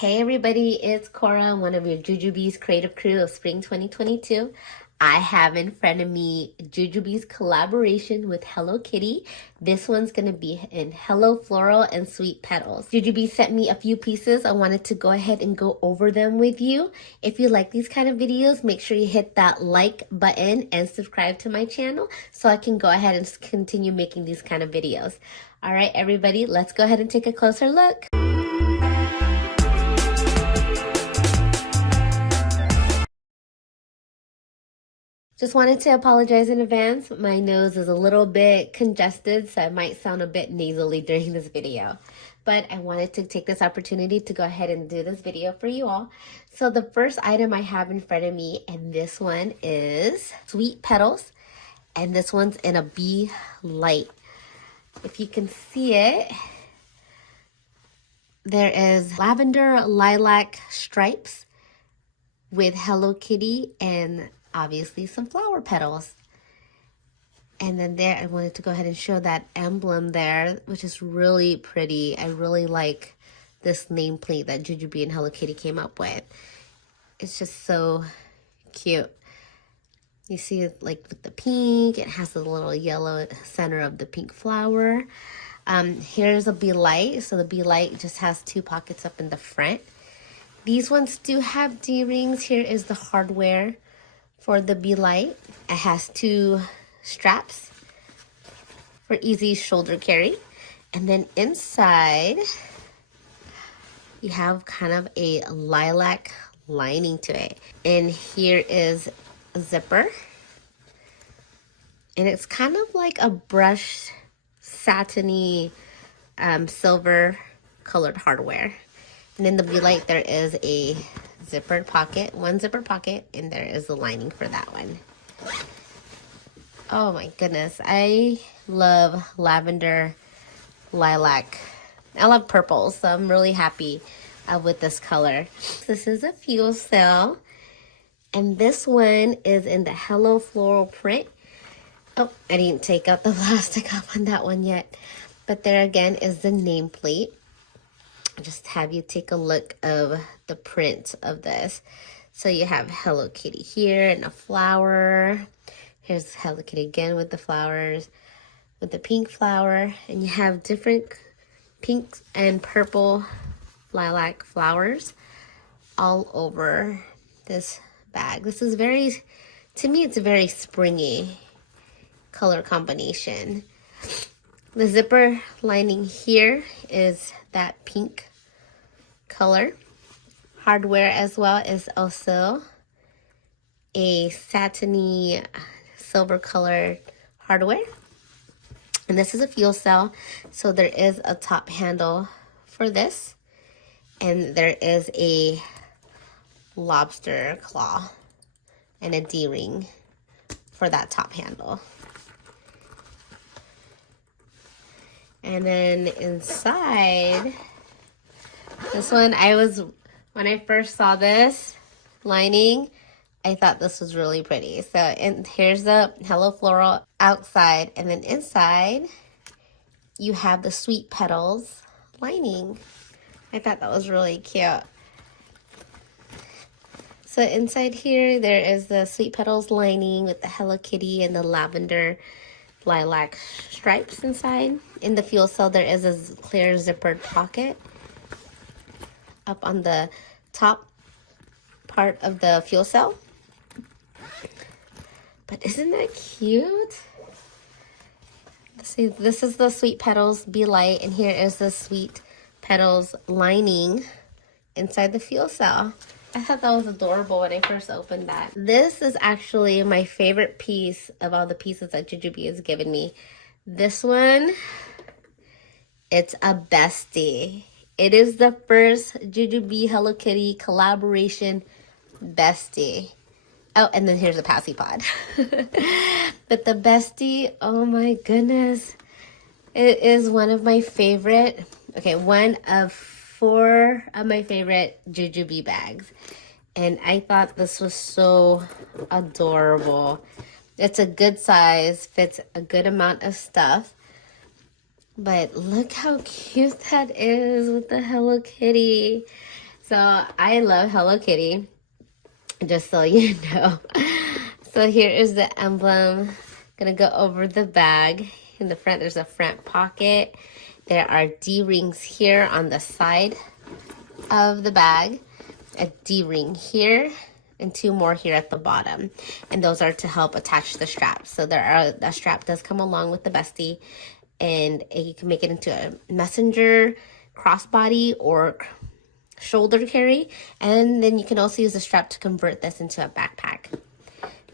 Hey everybody, it's Cora, one of your Jujube's creative crew of spring 2022. I have in front of me Jujube's collaboration with Hello Kitty. This one's going to be in Hello Floral and Sweet Petals. Jujube sent me a few pieces. I wanted to go ahead and go over them with you. If you like these kind of videos, make sure you hit that like button and subscribe to my channel so I can go ahead and continue making these kind of videos. All right, everybody, let's go ahead and take a closer look. Just wanted to apologize in advance. My nose is a little bit congested, so I might sound a bit nasally during this video. But I wanted to take this opportunity to go ahead and do this video for you all. So the first item I have in front of me, and this one is Sweet Petals. And this one's in a Be Light. If you can see it, there is lavender lilac stripes with Hello Kitty and obviously some flower petals. And then there, I wanted to go ahead and show that emblem there, which is really pretty. I really like this nameplate that Jujube and Hello Kitty came up with. It's just so cute. You see it like with the pink, it has the little yellow center of the pink flower. Here's a Be Light. So the Be Light just has two pockets up in the front. These ones do have D-rings. Here is the hardware for the Be Light. It has two straps for easy shoulder carry. And then inside, you have kind of a lilac lining to it. And here is a zipper. And it's kind of like a brushed, satiny, silver colored hardware. And in the Be Light, there is a zippered pocket, one zipper pocket, and there is a lining for that one. Oh my goodness, I love lavender, lilac. I love purple, so I'm really happy with this color. This is a fuel cell, and this one is in the Hello Floral print. Oh, I didn't take out the plastic off on that one yet, but there again is the nameplate. Just have you take a look of the print of this. So you have Hello Kitty here and a flower. Here's Hello Kitty again with the flowers, with the pink flower. And you have different pink and purple lilac flowers all over this bag. This is very, to me, it's a very springy color combination. The zipper lining here is that pink color. Hardware as well is also a satiny silver colored hardware. And this is a fuel cell, so there is a top handle for this. And there is a lobster claw and a D-ring for that top handle. And then inside, this one, when I first saw this lining, I thought this was really pretty. So and here's the Hello Floral outside, and then inside, you have the Sweet Petals lining. I thought that was really cute. So inside here, there is the Sweet Petals lining with the Hello Kitty and the lavender lilac stripes inside. In the fuel cell, there is a clear zippered pocket up on the top part of the fuel cell. But isn't that cute? See, this is the Sweet Petals Be Light, and here is the Sweet Petals lining inside the fuel cell. I thought that was adorable when I first opened that. This is actually my favorite piece of all the pieces that Jujube has given me. This one, it's a Bestie. It is the first Jujube Hello Kitty collaboration Bestie. Oh, and then here's a Passy Pod. But the Bestie, oh my goodness. It is one of my favorite, one of 4 of my favorite Jujube bags. And I thought this was so adorable. It's a good size, fits a good amount of stuff. But look how cute that is with the Hello Kitty. So I love Hello Kitty, just so you know. So here is the emblem. Gonna go over the bag. In the front, there's a front pocket. There are D-rings here on the side of the bag. A D-ring here and 2 more here at the bottom. And those are to help attach the strap. So the strap does come along with the Bestie, and you can make it into a messenger, crossbody, or shoulder carry. And then you can also use the strap to convert this into a backpack.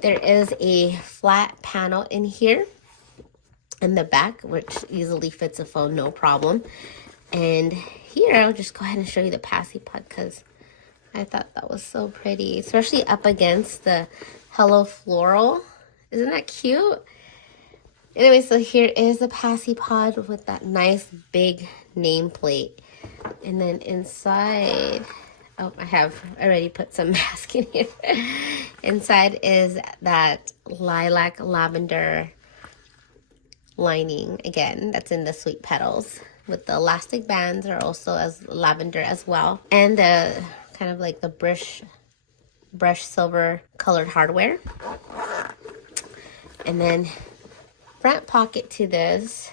There is a flat panel in here in the back, which easily fits a phone, no problem. And here, I'll just go ahead and show you the Passy Pod because I thought that was so pretty, especially up against the Hello Floral. Isn't that cute? Anyway, so here is the Passy Pod with that nice big nameplate. And then inside, oh, I have already put some mask in here. Inside is that lilac lavender lining. Again, that's in the Sweet Petals. With the elastic bands are also as lavender as well. And the kind of like the brush silver colored hardware. And then front pocket to this.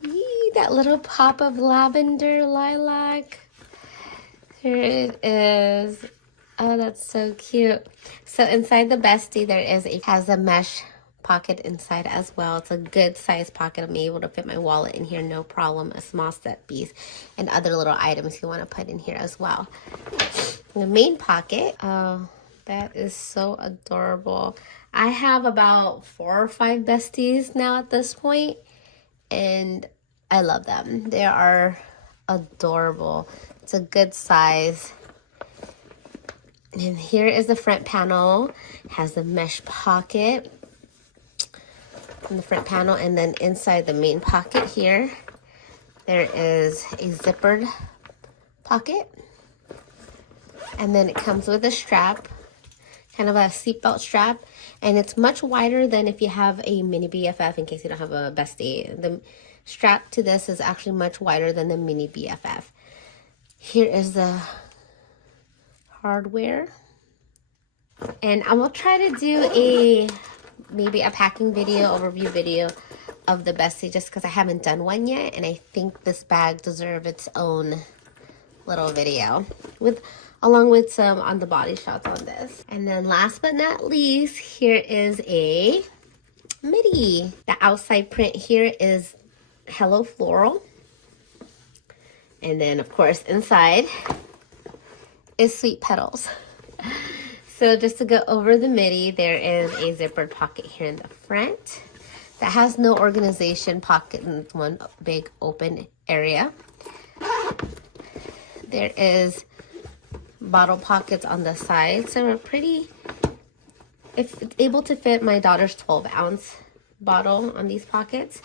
Yee, that little pop of lavender lilac. Here it is. Oh, that's so cute. So inside the Bestie, has a mesh pocket inside as well. It's a good size pocket. I'm able to fit my wallet in here, no problem. A small set piece and other little items you want to put in here as well. The main pocket, oh, that is so adorable. I have about 4 or 5 Besties now at this point, and I love them. They are adorable. It's a good size. And here is the front panel. It has a mesh pocket in the front panel, and then inside the main pocket here, there is a zippered pocket. And then it comes with a strap, kind of a seatbelt strap, and it's much wider than if you have a mini BFF in case you don't have a Bestie. The strap to this is actually much wider than the mini BFF. Here is the hardware. And I will try to do maybe a packing video, overview video of the Bestie, just because I haven't done one yet, and I think this bag deserves its own little video along with some on the body shots on this. And then last but not least, here is a Midi. The outside print here is Hello Floral, and then of course inside is Sweet Petals. So just to go over the Midi, there is a zippered pocket here in the front that has no organization pocket in one big open area. There is bottle pockets on the side, so it's able to fit my daughter's 12-ounce bottle on these pockets.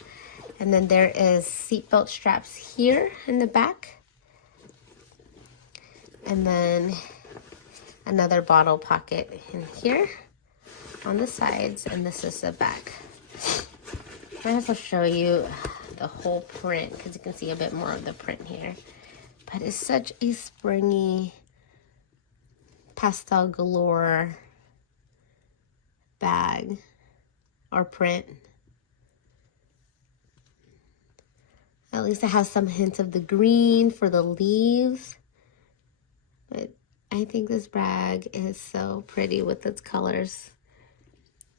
And then there is seatbelt straps here in the back. And then another bottle pocket in here on the sides, and this is the back. I might also show you the whole print because you can see a bit more of the print here. But it's such a springy, pastel galore bag or print. At least it has some hints of the green for the leaves. But I think this bag is so pretty with its colors.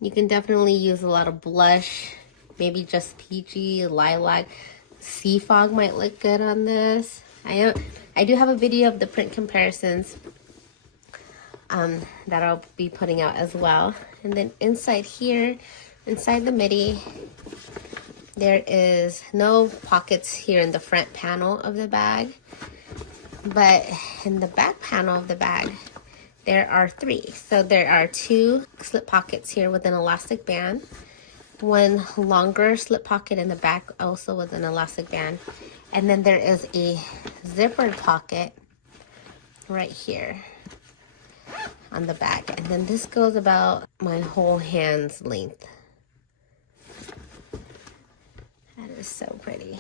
You can definitely use a lot of blush, maybe just peachy, lilac. Sea fog might look good on this. I do have a video of the print comparisons that I'll be putting out as well. And then inside here, inside the Midi, there is no pockets here in the front panel of the bag. But in the back panel of the bag, there are 3. So there are 2 slip pockets here with an elastic band. One longer slip pocket in the back also with an elastic band. And then there is a zippered pocket right here on the back. And then this goes about my whole hand's length. That is so pretty.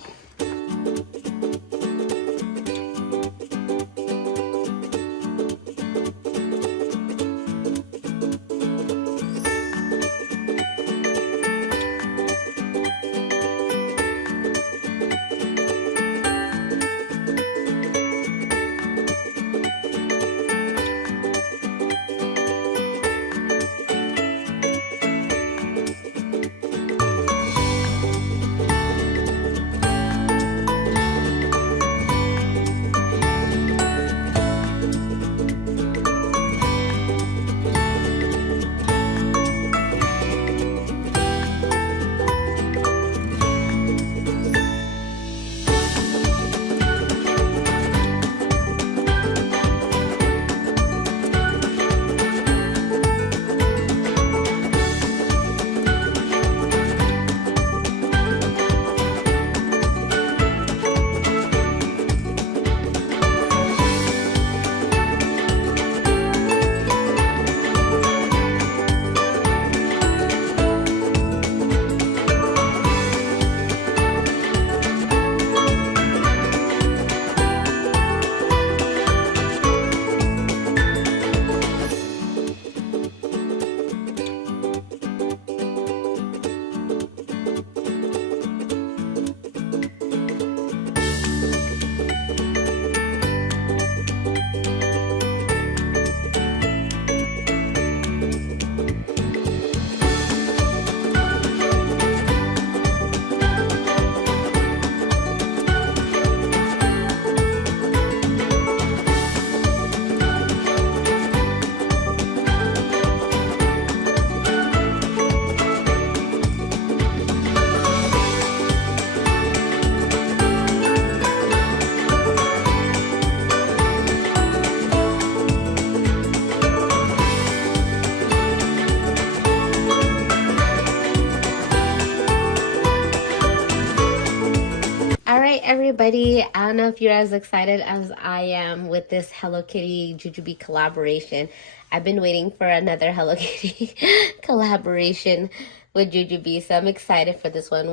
everybody. I don't know if you're as excited as I am with this Hello Kitty Jujube collaboration. I've been waiting for another Hello Kitty collaboration with Jujube, so I'm excited for this one.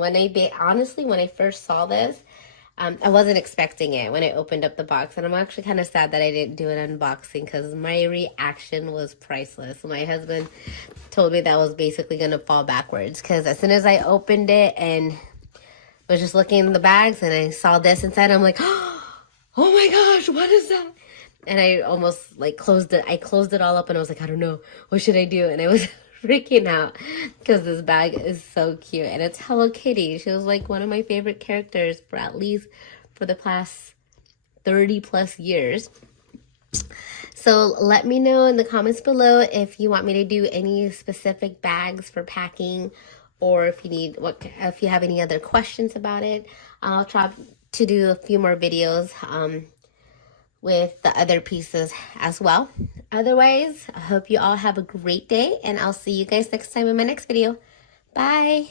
Honestly, when I first saw this, I wasn't expecting it when I opened up the box, and I'm actually kind of sad that I didn't do an unboxing because my reaction was priceless. My husband told me that was basically going to fall backwards because as soon as I opened it and was just looking in the bags and I saw this inside, I'm like, oh my gosh, what is that? And I almost like closed it. I closed it all up and I was like, I don't know, what should I do? And I was freaking out because this bag is so cute and it's Hello Kitty. She was like one of my favorite characters for at least for the past 30 plus years. So let me know in the comments below if you want me to do any specific bags for packing, or if you have any other questions about it. I'll try to do a few more videos with the other pieces as well. Otherwise, I hope you all have a great day, and I'll see you guys next time in my next video. Bye!